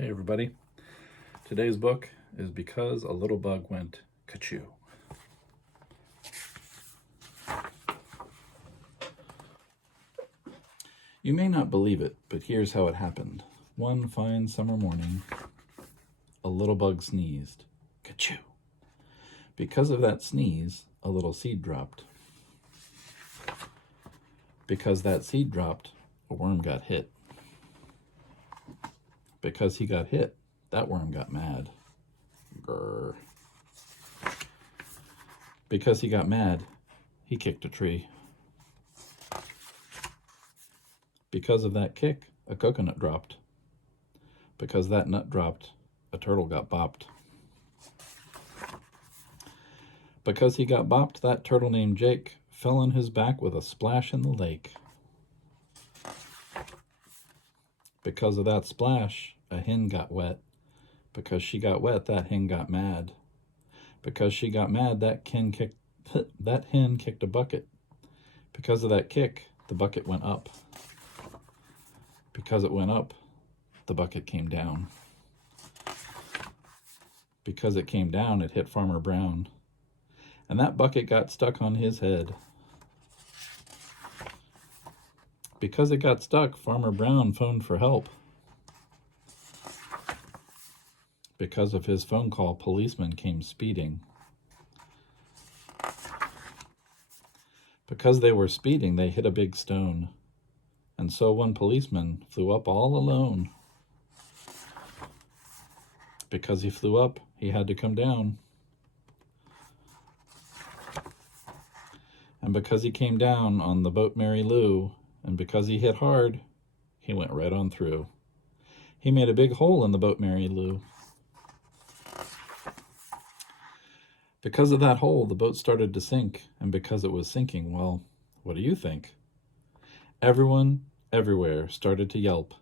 Hey everybody, today's book is Because a Little Bug Went Kachoo. You may not believe it, but here's how it happened. One fine summer morning, a little bug sneezed. Kachoo! Because of that sneeze, a little seed dropped. Because that seed dropped, a worm got hit. Because he got hit, that worm got mad. Grr. Because he got mad, he kicked a tree. Because of that kick, a coconut dropped. Because that nut dropped, a turtle got bopped. Because he got bopped, that turtle named Jake fell on his back with a splash in the lake. Because of that splash, a hen got wet. Because she got wet, that hen got mad. Because she got mad, that hen kicked a bucket. Because of that kick, the bucket went up. Because it went up, the bucket came down. Because it came down, it hit Farmer Brown. And that bucket got stuck on his head. Because it got stuck, Farmer Brown phoned for help. Because of his phone call, policemen came speeding. Because they were speeding, they hit a big stone. And so one policeman flew up all alone. Because he flew up, he had to come down. And because he came down on the boat Mary Lou, and because he hit hard, he went right on through. He made a big hole in the boat Mary Lou. Because of that hole, the boat started to sink, and because it was sinking, well, what do you think? Everyone, everywhere, started to yelp,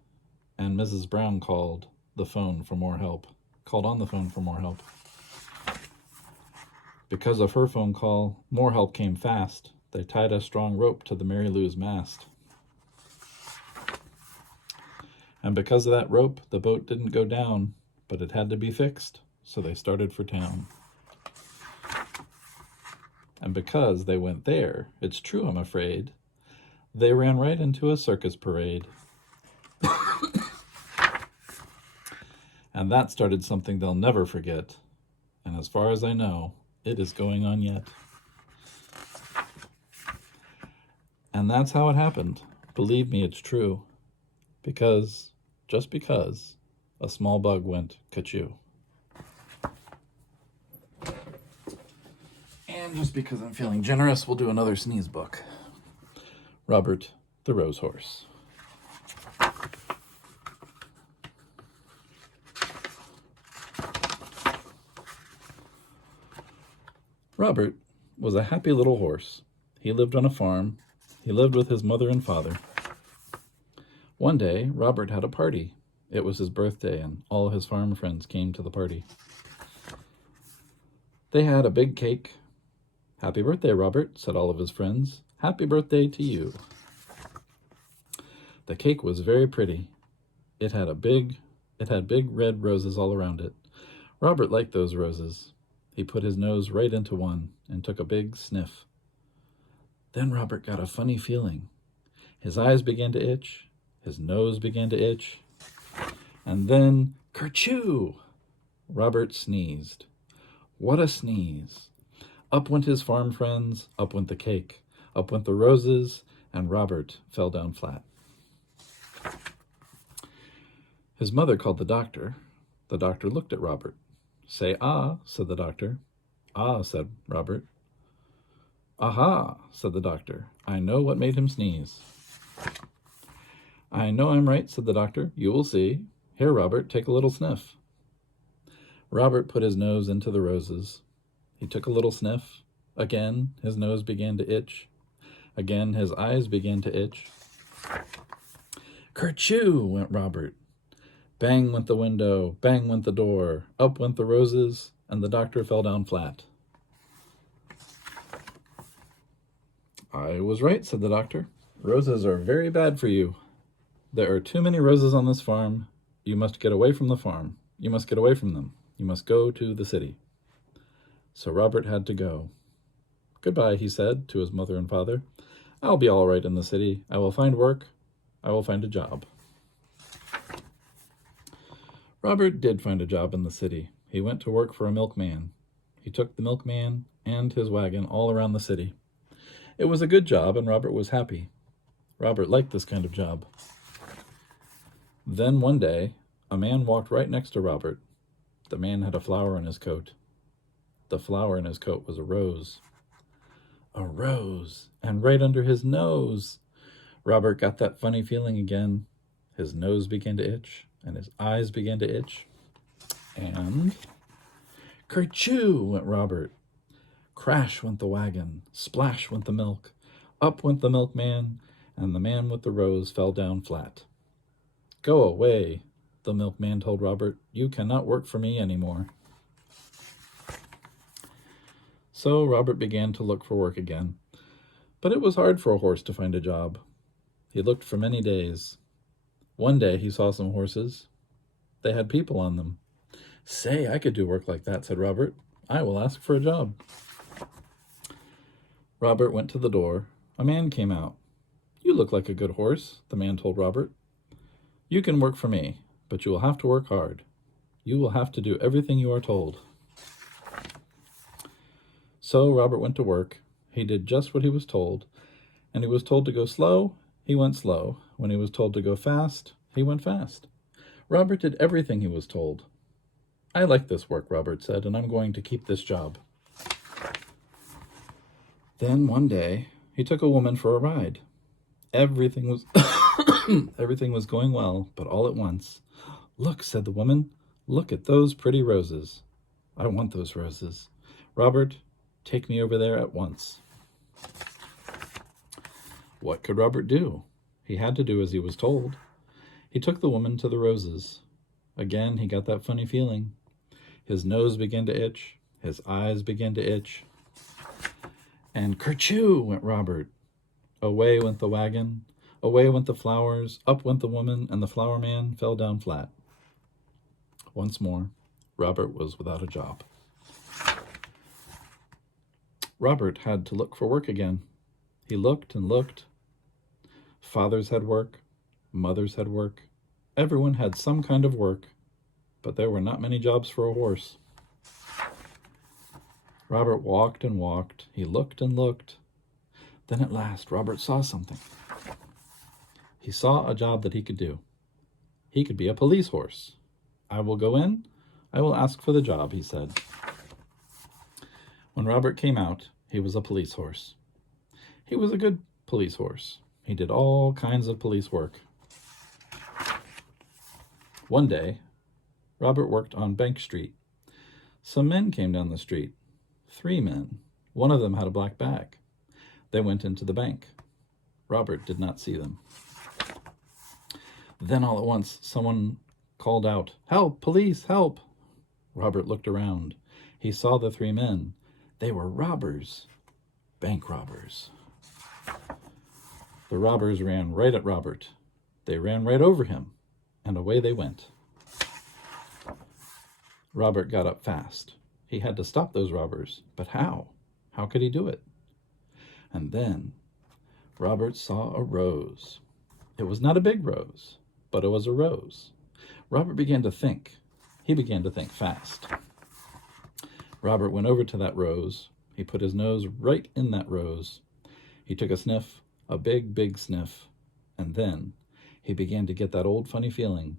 and Mrs. Brown called on the phone for more help. Because of her phone call, more help came fast. They tied a strong rope to the Mary Lou's mast. And because of that rope, the boat didn't go down, but it had to be fixed, so they started for town. And because they went there, it's true, I'm afraid, they ran right into a circus parade. And that started something they'll never forget. And as far as I know, it is going on yet. And that's how it happened. Believe me, it's true. Because, just because, a small bug went kachoo. And just because I'm feeling generous, we'll do another sneeze book. Robert the Rose Horse. Robert was a happy little horse. He lived on a farm. He lived with his mother and father. One day, Robert had a party. It was his birthday, and all his farm friends came to the party. They had a big cake. "Happy birthday, Robert," said all of his friends. "Happy birthday to you." The cake was very pretty. It had big red roses all around it. Robert liked those roses. He put his nose right into one and took a big sniff. Then Robert got a funny feeling. His eyes began to itch. His nose began to itch. And then, kerchoo! Robert sneezed. What a sneeze! Up went his farm friends, up went the cake, up went the roses, and Robert fell down flat. His mother called the doctor. The doctor looked at Robert. "Say ah," said the doctor. "Ah," said Robert. "Aha," said the doctor. "I know what made him sneeze." "I know I'm right," said the doctor. "You will see. Here, Robert, take a little sniff." Robert put his nose into the roses. He took a little sniff. Again, his nose began to itch. Again, his eyes began to itch. Kerchoo! Went Robert. Bang went the window, bang went the door, up went the roses, and the doctor fell down flat. "I was right," said the doctor. "Roses are very bad for you. There are too many roses on this farm. You must get away from the farm. You must get away from them. You must go to the city." So Robert had to go. "Goodbye," he said to his mother and father. "I'll be all right in the city. I will find work. I will find a job." Robert did find a job in the city. He went to work for a milkman. He took the milkman and his wagon all around the city. It was a good job, and Robert was happy. Robert liked this kind of job. Then one day, a man walked right next to Robert. The man had a flower in his coat. The flower in his coat was a rose. A rose, and right under his nose. Robert got that funny feeling again. His nose began to itch, and his eyes began to itch. And kachoo went Robert. Crash went the wagon. Splash went the milk. Up went the milkman, and the man with the rose fell down flat. "Go away," the milkman told Robert. "You cannot work for me anymore." So Robert began to look for work again. But it was hard for a horse to find a job. He looked for many days. One day he saw some horses. They had people on them. "Say, I could do work like that," said Robert. "I will ask for a job." Robert went to the door. A man came out. "You look like a good horse," the man told Robert. "You can work for me, but you will have to work hard. You will have to do everything you are told." So Robert went to work. He did just what he was told, and he was told to go slow. He went slow. When he was told to go fast, he went fast. Robert did everything he was told. "I like this work," Robert said, "and I'm going to keep this job." Then one day, he took a woman for a ride. Everything was everything was going well, but all at once, "Look," said the woman, "look at those pretty roses. I want those roses. Robert, take me over there at once." What could Robert do? He had to do as he was told. He took the woman to the roses. Again, he got that funny feeling. His nose began to itch. His eyes began to itch. And kerchoo went Robert. Away went the wagon. Away went the flowers. Up went the woman, and the flower man fell down flat. Once more, Robert was without a job. Robert had to look for work again. He looked and looked. Fathers had work. Mothers had work. Everyone had some kind of work, but there were not many jobs for a horse. Robert walked and walked. He looked and looked. Then at last, Robert saw something. He saw a job that he could do. He could be a police horse. "I will go in. I will ask for the job," he said. When Robert came out, he was a police horse. He was a good police horse. He did all kinds of police work. One day, Robert worked on Bank Street. Some men came down the street. 3 men. One of them had a black bag. They went into the bank. Robert did not see them. Then all at once, someone called out, "Help! Police! Help!" Robert looked around. He saw the 3 men. They were robbers. Bank robbers. The robbers ran right at Robert. They ran right over him, and away they went. Robert got up fast. He had to stop those robbers, but how? How could he do it? And then Robert saw a rose. It was not a big rose, but it was a rose. Robert began to think. He began to think fast. Robert went over to that rose. He put his nose right in that rose. He took a sniff, a big, big sniff, and then he began to get that old funny feeling.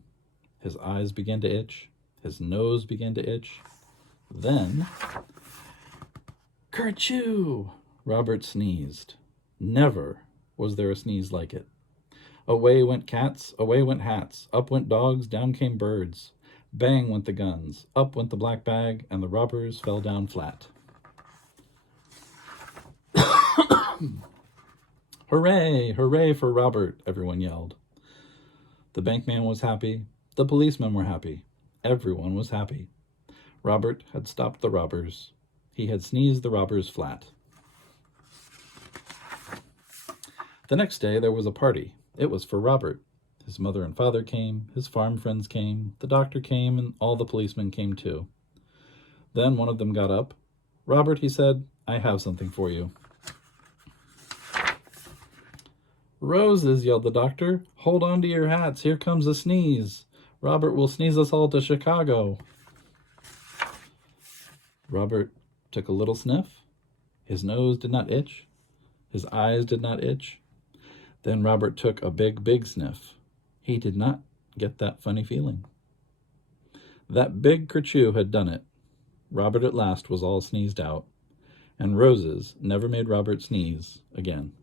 His eyes began to itch. His nose began to itch. Then, kerchoo! Robert sneezed. Never was there a sneeze like it. Away went cats, away went hats, up went dogs, down came birds. Bang went the guns, up went the black bag, and the robbers fell down flat. Hooray! Hooray for Robert! Everyone yelled. The bankman was happy. The policemen were happy. Everyone was happy. Robert had stopped the robbers. He had sneezed the robbers flat. The next day there was a party. It was for Robert. His mother and father came, his farm friends came, the doctor came, and all the policemen came too. Then one of them got up. "Robert," he said, "I have something for you." "Roses!" yelled the doctor. "Hold on to your hats. Here comes a sneeze. Robert will sneeze us all to Chicago." Robert took a little sniff. His nose did not itch. His eyes did not itch. Then Robert took a big, big sniff. He did not get that funny feeling. That big kachoo had done it. Robert at last was all sneezed out, and roses never made Robert sneeze again.